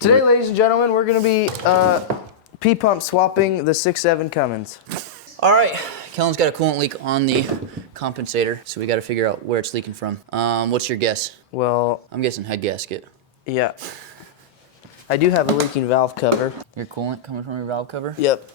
Today, ladies and gentlemen, we're gonna be P-pump swapping the 6.7 Cummins. All right, Kellen's got a coolant leak on the compensator, so we gotta figure out where it's leaking from. What's your guess? Well, I'm guessing head gasket. yeah. I do have a leaking valve cover. Your coolant coming from your valve cover? Yep.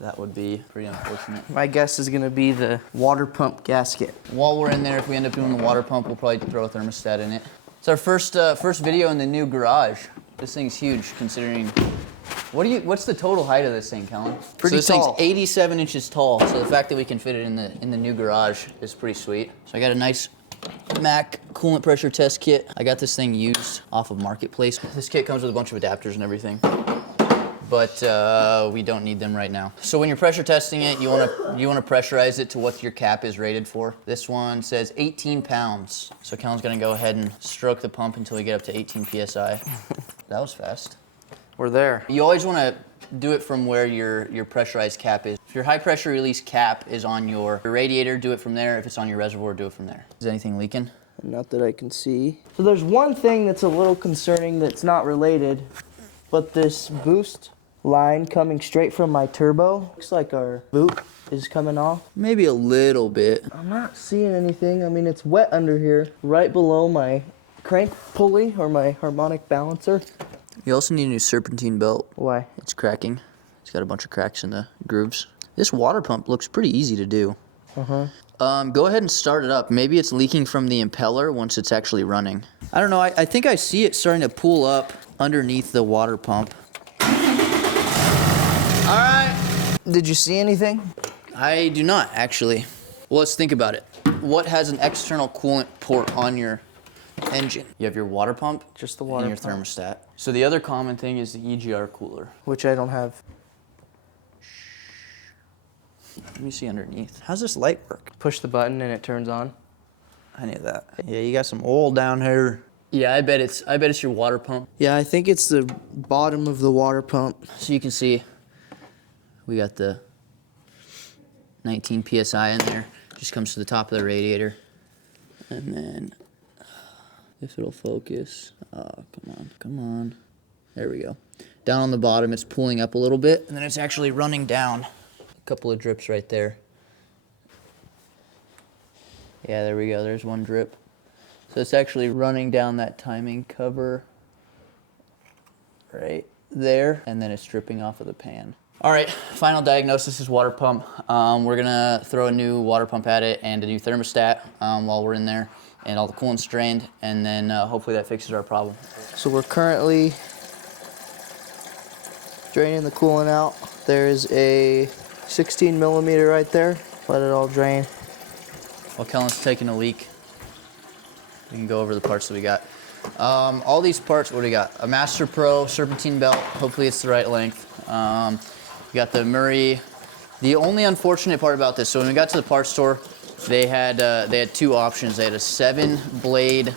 That would be pretty unfortunate. My guess is gonna be the water pump gasket. While we're in there, if we end up doing the water pump, we'll probably throw a thermostat in it. It's our first video in the new garage. This thing's huge, considering. What's the total height of this thing, Kellen? Pretty so this tall. thing's 87 inches tall. So the fact that we can fit it in the new garage is pretty sweet. So I got a nice Mac coolant pressure test kit. I got this thing used off of Marketplace. This kit comes with a bunch of adapters and everything, but we don't need them right now. So when you're pressure testing it, you want to pressurize it to what your cap is rated for. This one says 18 pounds. So Kellen's gonna go ahead and stroke the pump until we get up to 18 psi. That was fast. We're there. You always want to do it from where your pressurized cap is. If your high pressure release cap is on your radiator, do it from there. If it's on your reservoir, do it from there. Is anything leaking? Not that I can see. So there's one thing that's a little concerning that's not related, but this boost line coming straight from my turbo, looks like our boot is coming off. Maybe a little bit. I'm not seeing anything. I mean, it's wet under here, right below my crank pulley or my harmonic balancer. You also need a new Serpentine Belt. Why? It's cracking. It's got a bunch of cracks in the grooves. This water pump looks pretty easy to do. Go ahead and start it up. Maybe it's leaking from the impeller once it's actually running. I don't know. I think I see it starting to pool up underneath the water pump. All right. Did you see anything? I do not, actually. Well, let's think about it. What has an external coolant port on your engine? You have your water pump, Just the water and your pump. thermostat. So the other common thing is the EGR cooler. Which I don't have. Let me see underneath. How's this light work? Push the button and it turns on. I knew that. Yeah, you got some oil down here. Yeah, I bet it's your water pump. Yeah, I think it's the bottom of the water pump. So you can see we got the 19 PSI in there. Just comes to the top of the radiator. And then if it'll focus. Oh, come on. There we go. Down on the bottom, it's pulling up a little bit, and then it's actually running down. A couple of drips right there. Yeah, there we go. There's one drip. So it's actually running down that timing cover right there, and then it's dripping off of the pan. All right, final diagnosis is water pump. We're gonna throw a new water pump at it and a new thermostat while we're in there, and all the coolant's drained, and then hopefully that fixes our problem. So we're currently draining the coolant out. There's a 16 millimeter right there. Let it all drain. While Kellen's taking a leak, we can go over the parts that we got. All these parts, what do we got? A Master Pro Serpentine Belt. Hopefully it's the right length. We got the Murray. The only unfortunate part about this, so when we got to the parts store, they had two options. They had a 7-blade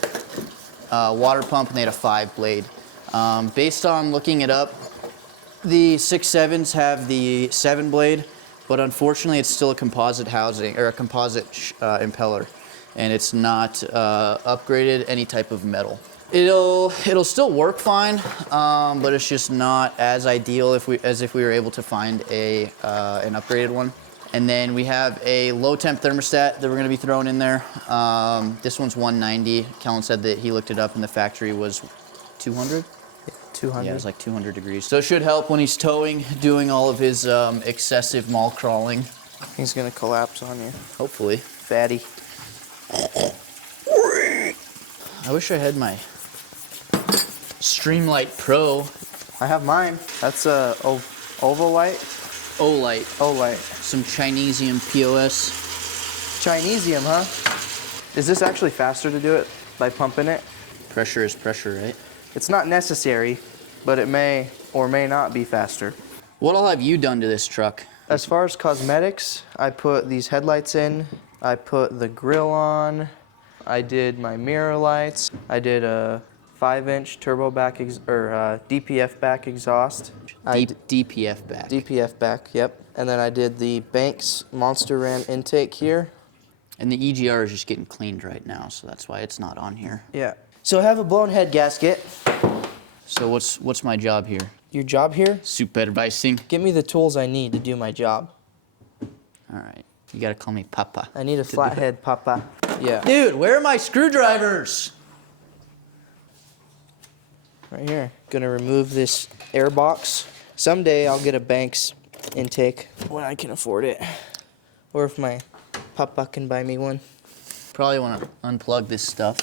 water pump, and they had a 5-blade. Based on looking it up, the 6.7s have the 7-blade, but unfortunately it's still a composite housing, or a composite impeller, and it's not upgraded any type of metal. It'll still work fine, but it's just not as ideal as if we were able to find an upgraded one. And then we have a low temp thermostat that we're gonna be throwing in there. This one's 190. Kellen said that he looked it up and the factory was 200? 200. Yeah, it was like 200 degrees. So it should help when he's towing, doing all of his excessive mall crawling. He's gonna collapse on you. Hopefully. Fatty. I wish I had my Streamlight Pro. I have mine. That's a Ovolite. Olight. Olight. Some Chinesium POS. Chinesium, huh? Is this actually faster to do it by pumping it? Pressure is pressure, right? It's not necessary, but it may or may not be faster. What all have you done to this truck? As far as cosmetics, I put these headlights in. I put the grill on. I did my mirror lights. I did a 5-inch turbo back DPF back exhaust. DPF back. DPF back, yep. And then I did the Banks Monster Ram intake here. And the EGR is just getting cleaned right now, so that's why it's not on here. Yeah. So I have a blown head gasket. So what's my job here? Your job here? Supervising. Get me the tools I need to do my job. All right. You gotta call me Papa. I need a flathead, Papa. Yeah. Dude, where are my screwdrivers? Right here. Gonna remove this air box. Someday I'll get a Banks intake when I can afford it. Or if my Papa can buy me one. Probably wanna unplug this stuff.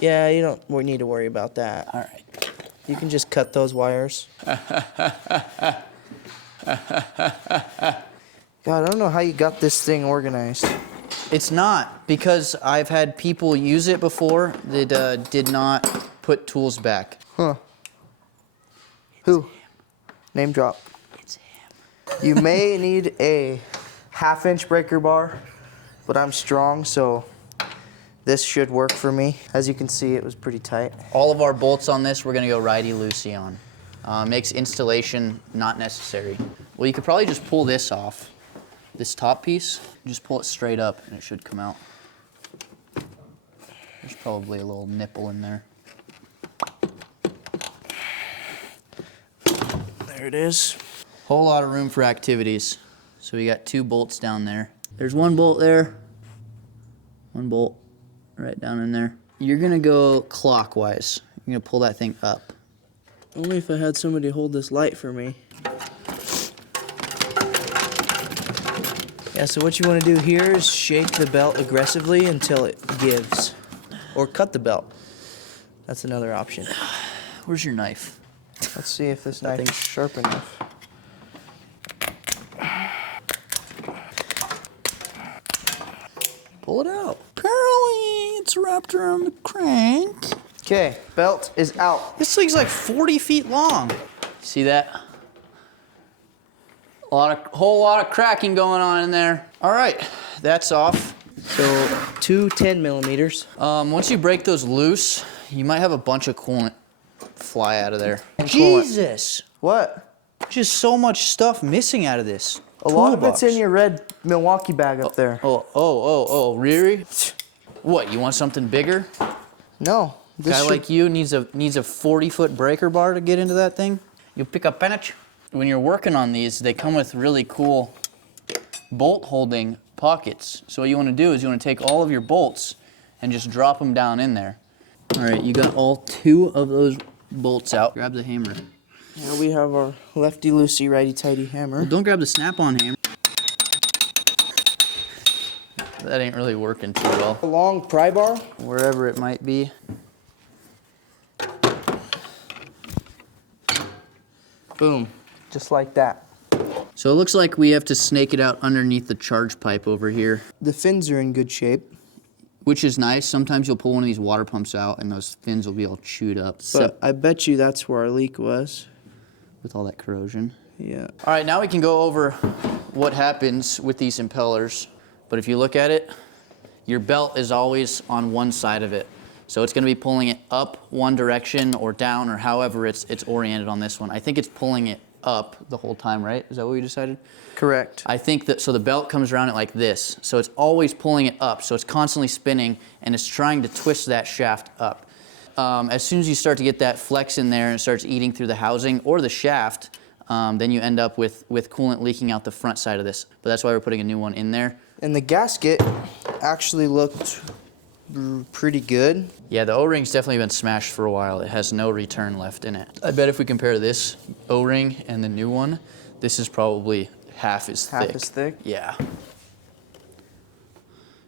Yeah, you don't need to worry about that. All right. You can just cut those wires. God, I don't know how you got this thing organized. It's not, because I've had people use it before that did not put tools back. Huh. Who? Name drop. It's him. You may need a 1/2-inch breaker bar, but I'm strong, so this should work for me. As you can see, it was pretty tight. All of our bolts on this, we're gonna go righty-loosey on. Makes installation not necessary. Well, you could probably just pull this off. This top piece, just pull it straight up and it should come out. There's probably a little nipple in there. There it is. Whole lot of room for activities. So we got 2 bolts down there. There's 1 bolt there. 1 bolt right down in there. You're gonna go clockwise. You're gonna pull that thing up. Only if I had somebody hold this light for me. Yeah, so what you want to do here is shake the belt aggressively until it gives. Or cut the belt. That's another option. Where's your knife? Let's see if this knife is sharp enough. Pull it out. Apparently, it's wrapped around the crank. Okay, belt is out. This thing's like 40 feet long. See that? Whole lot of cracking going on in there. All right, that's off. So 2 10 millimeters. Once you break those loose, you might have a bunch of coolant fly out of there. And Jesus! What? Just so much stuff missing out of this. A lot of it's toolbox. in your red Milwaukee bag up there. Oh, really? What, you want something bigger? No. This Guy should- like you needs a 40-foot breaker bar to get into that thing? You pick a pench. When you're working on these, they come with really cool bolt holding pockets. So what you want to do is you want to take all of your bolts and just drop them down in there. All right, you got all 2 of those bolts out. Grab the hammer. Here we have our lefty-loosey, righty-tighty hammer. Well, don't grab the snap-on hammer. That ain't really working too well. A long pry bar. Wherever it might be. Boom. Just like that. So it looks like we have to snake it out underneath the charge pipe over here, The fins are in good shape. which is nice. Sometimes you'll pull one of these water pumps out and those fins will be all chewed up But I bet you that's where our leak was. with all that corrosion. Yeah. All right, now we can go over what happens with these impellers. But if you look at it, your belt is always on one side of it. So it's gonna be pulling it up one direction or down or however it's oriented on this one. I think it's pulling it up the whole time, right? Is that what we decided? Correct. I think that, so the belt comes around it like this. So it's always pulling it up. So it's constantly spinning and it's trying to twist that shaft up. As soon as you start to get that flex in there and it starts eating through the housing or the shaft, then you end up with coolant leaking out the front side of this. But that's why we're putting a new one in there. And the gasket actually looked pretty good. Yeah, the O-ring's definitely been smashed for a while. It has no return left in it. I bet if we compare this O-ring and the new one, this is probably half as thick. Half as thick? Yeah.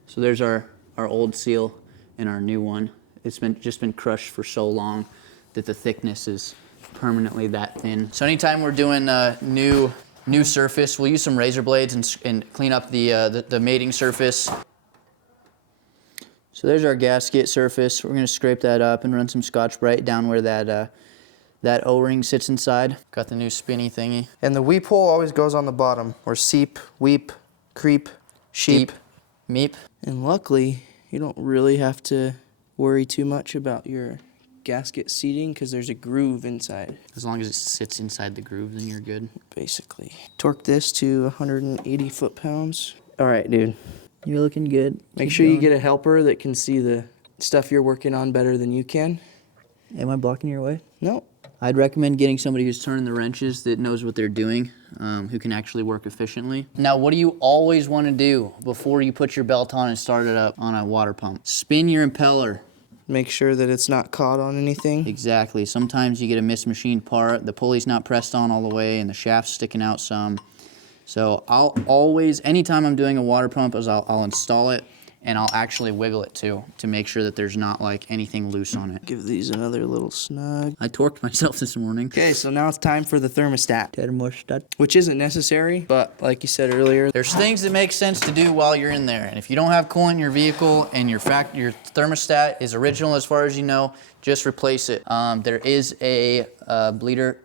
So there's our old seal and our new one. It's just been crushed for so long that the thickness is permanently that thin. So anytime we're doing a new surface, we'll use some razor blades and clean up the mating surface. So there's our gasket surface. We're gonna scrape that up and run some Scotch-Brite down where that O-ring sits inside. Got the new spinny thingy. And the weep hole always goes on the bottom. Or seep, weep, creep, sheep. Meep. And luckily, you don't really have to worry too much about your gasket seating because there's a groove inside. As long as it sits inside the groove, then you're good. Basically. Torque this to 180 foot-pounds. All right, dude. You're looking good. Make sure you get a helper that can see the stuff you're working on better than you can. Am I blocking your way? No. I'd recommend getting somebody who's turning the wrenches that knows what they're doing, who can actually work efficiently. Now, what do you always want to do before you put your belt on and start it up on a water pump? Spin your impeller. Make sure that it's not caught on anything. Exactly. Sometimes you get a mismachined part, the pulley's not pressed on all the way, and the shaft's sticking out some. So I'll always, anytime I'm doing a water pump, I'll install it, and I'll actually wiggle it too, to make sure that there's not like anything loose on it. Give these another little snug. I torqued myself this morning. Okay, so now it's time for the thermostat. Thermostat. Which isn't necessary, but like you said earlier, There's things that make sense to do while you're in there. And if you don't have coolant in your vehicle and your thermostat is original as far as you know, just replace it. There is a bleeder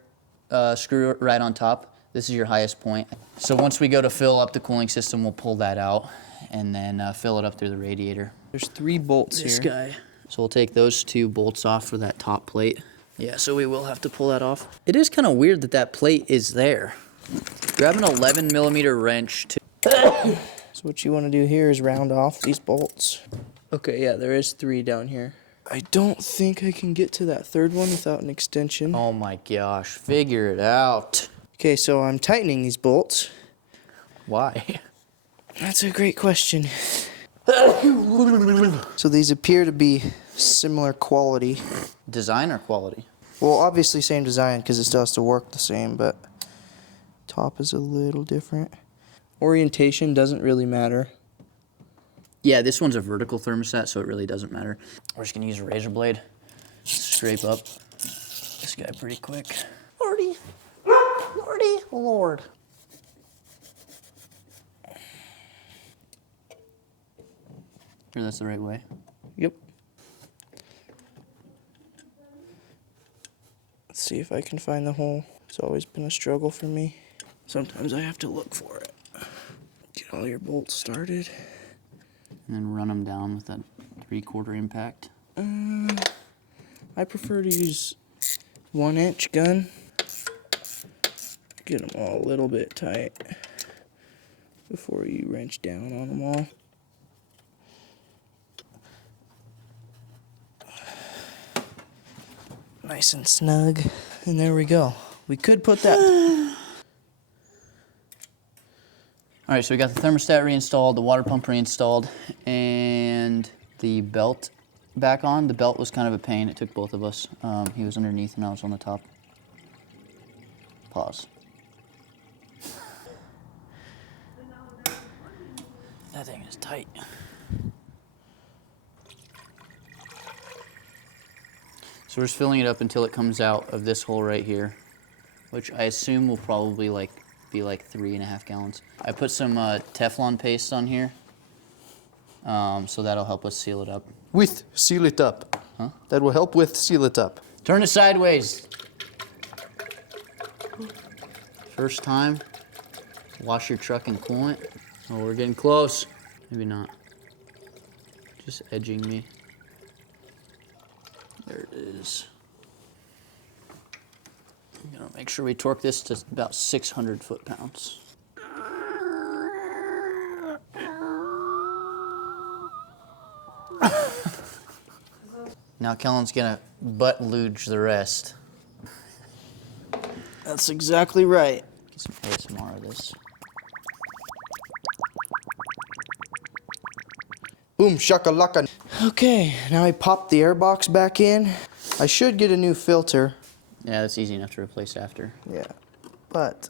screw right on top. This is your highest point. So once we go to fill up the cooling system, we'll pull that out and then fill it up through the radiator. there's 3 bolts This here. guy. So we'll take those 2 bolts off for that top plate. Yeah, so we will have to pull that off. It is kind of weird that that plate is there. Grab an 11mm wrench to... So what you want to do here is round off these bolts. Okay, yeah, there is 3 down here. I don't think I can get to that 3rd one without an extension. Oh my gosh, figure it out. Okay, so I'm tightening these bolts. Why? That's a great question. So these appear to be similar quality. Design or quality? Well, obviously same design because it still has to work the same, but top is a little different. Orientation doesn't really matter. Yeah, this one's a vertical thermostat, so it really doesn't matter. We're just gonna use a razor blade, scrape up this guy pretty quick. Lordy, Lord. Sure that's the right way? Yep. Let's see if I can find the hole. It's always been a struggle for me. Sometimes I have to look for it. Get all your bolts started. And then run them down with that 3/4 impact. I prefer to use 1-inch gun. Get them all a little bit tight before you wrench down on them all. Nice and snug. And there we go. We could put that... All right, so we got the thermostat reinstalled, the water pump reinstalled, and the belt back on. The belt was kind of a pain. It took both of us. He was underneath and I was on the top. Pause. That thing is tight. So we're just filling it up until it comes out of this hole right here, which I assume will probably be like 3.5 gallons. I put some Teflon paste on here, so that'll help us seal it up. Seal it up. Huh? That will help with seal it up. Turn it sideways. First time, wash your truck in coolant. Oh, we're getting close. Maybe not. Just edging me. There it is. I'm gonna make sure we torque this to about 600 foot-pounds. Now Kellen's gonna butt luge the rest. That's exactly right. Get some ASMR of this. Boom, shakalaka. Okay, now I pop the air box back in. I should get a new filter. Yeah, that's easy enough to replace after. Yeah, but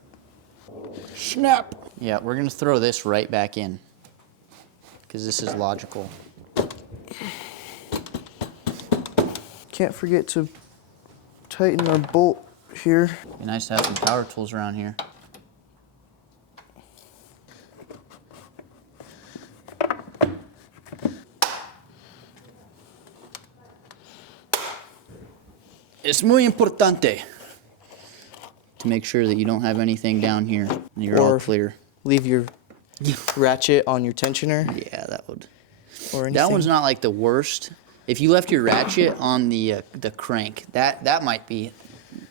snap. Yeah, we're gonna throw this right back in because this is logical. Can't forget to tighten our bolt here. Be nice to have some power tools around here. Es muy importante to make sure that you don't have anything down here and you're all clear. Leave your ratchet on your tensioner. Yeah, that would. Or anything. That one's not like the worst. If you left your ratchet on the crank, that might be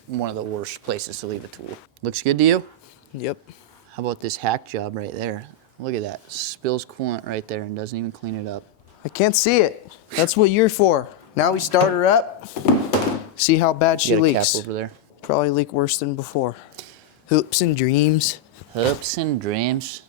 one of the worst places to leave a tool. Looks good to you? Yep. How about this hack job right there? Look at that. Spills coolant right there and doesn't even clean it up. I can't see it. That's what you're for. Now we start her up. See how bad she You got a leaks. cap over there? Probably leak worse than before. Hoops and dreams. Hopes and dreams.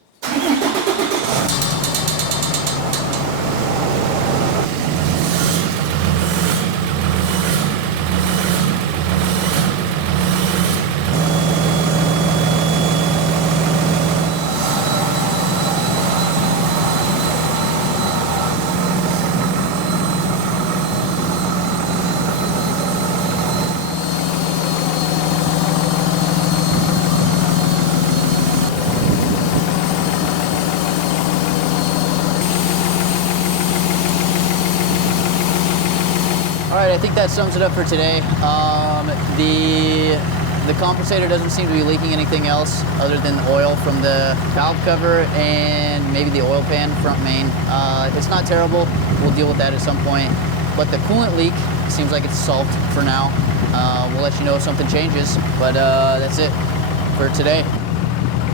All right, I think that sums it up for today. The compensator doesn't seem to be leaking anything else other than oil from the valve cover and maybe the oil pan front main. It's not terrible. We'll deal with that at some point. But the coolant leak seems like it's solved for now. We'll let you know if something changes. But that's it for today.